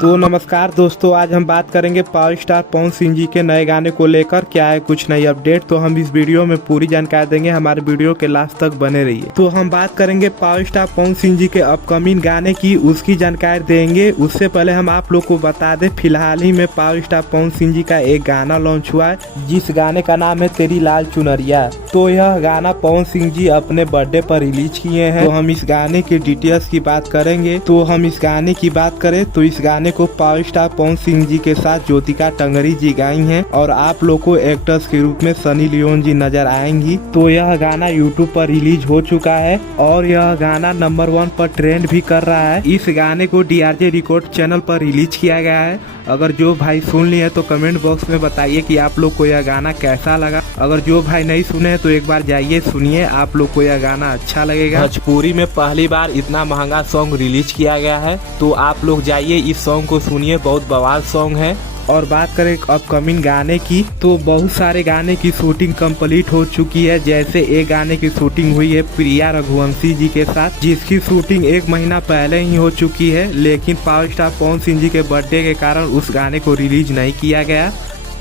तो नमस्कार दोस्तों, आज हम बात करेंगे पावर स्टार पवन सिंह जी के नए गाने को लेकर क्या है कुछ नई अपडेट। तो हम इस वीडियो में पूरी जानकारी देंगे, हमारे वीडियो के लास्ट तक बने रहिए। तो हम बात करेंगे पावर स्टार पवन सिंह जी के अपकमिंग गाने की, उसकी जानकारी देंगे। उससे पहले हम आप लोग को बता दें, फिलहाल ही में पावर स्टार पवन सिंह जी का एक गाना लॉन्च हुआ है, जिस गाने का नाम है तेरी लाल चुनरिया। तो यह गाना पवन सिंह जी अपने बर्थडे पर रिलीज किए हैं। तो हम इस गाने के डिटेल्स की बात करेंगे। तो हम इस गाने की बात करें तो इस गाने को पावर स्टार पवन सिंह जी के साथ ज्योतिका टंगरी जी गाई हैं और आप लोग को एक्टर्स के रूप में सनी लियोन जी नजर आएंगी। तो यह गाना यूट्यूब पर रिलीज हो चुका है और यह गाना नंबर 1 पर ट्रेंड भी कर रहा है। इस गाने को DRJ रिकॉर्ड चैनल पर रिलीज किया गया है। अगर जो भाई सुन लिए तो कमेंट बॉक्स में बताइए कि आप लोग को यह गाना कैसा लगा। अगर जो भाई नहीं सुने हैं तो एक बार जाइए सुनिए, आप लोग को यह गाना अच्छा लगेगा। भोजपुरी में पहली बार इतना महंगा सॉन्ग रिलीज किया गया है, तो आप लोग जाइए इस सॉन्ग को सुनिए, बहुत बवाल सॉन्ग है। और बात करें अपकमिंग गाने की, तो बहुत सारे गाने की शूटिंग कंप्लीट हो चुकी है। जैसे एक गाने की शूटिंग हुई है प्रिया रघुवंशी जी के साथ, जिसकी शूटिंग 1 महीना पहले ही हो चुकी है, लेकिन पावर स्टार पवन सिंह जी के बर्थडे के कारण उस गाने को रिलीज नहीं किया गया।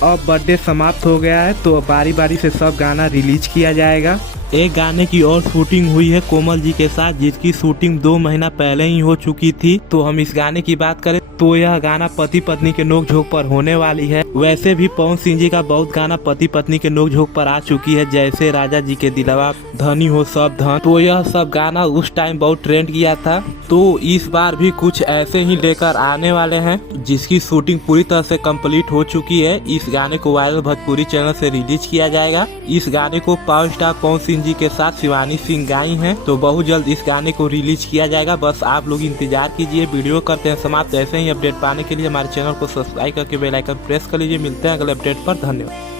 अब बर्थडे समाप्त हो गया है तो बारी बारी से सब गाना रिलीज किया जाएगा। एक गाने की और शूटिंग हुई है कोमल जी के साथ, जिसकी शूटिंग 2 महीना पहले ही हो चुकी थी। तो हम इस गाने की बात करें तो यह गाना पति पत्नी के नोकझोंक पर होने वाली है। वैसे भी पवन सिंह जी का बहुत गाना पति पत्नी के नोकझोंक पर आ चुकी है, जैसे राजा जी के दिलवा, धनी हो सब धन। तो यह सब गाना उस टाइम बहुत ट्रेंड किया था। तो इस बार भी कुछ ऐसे ही लेकर आने वाले हैं, जिसकी शूटिंग पूरी तरह से कंप्लीट हो चुकी है। इस गाने को वायरल भोजपुरी चैनल से रिलीज किया जाएगा। इस गाने को पावर स्टार पवन सिंह जी के साथ शिवानी सिंह गाई हैं। तो बहुत जल्द इस गाने को रिलीज किया जाएगा, बस आप लोग इंतजार कीजिए। वीडियो करते हैं समाप्त। ऐसे ही अपडेट पाने के लिए हमारे चैनल को सब्सक्राइब करके बेल आइकन प्रेस कर लीजिए। मिलते हैं अगले अपडेट पर। धन्यवाद।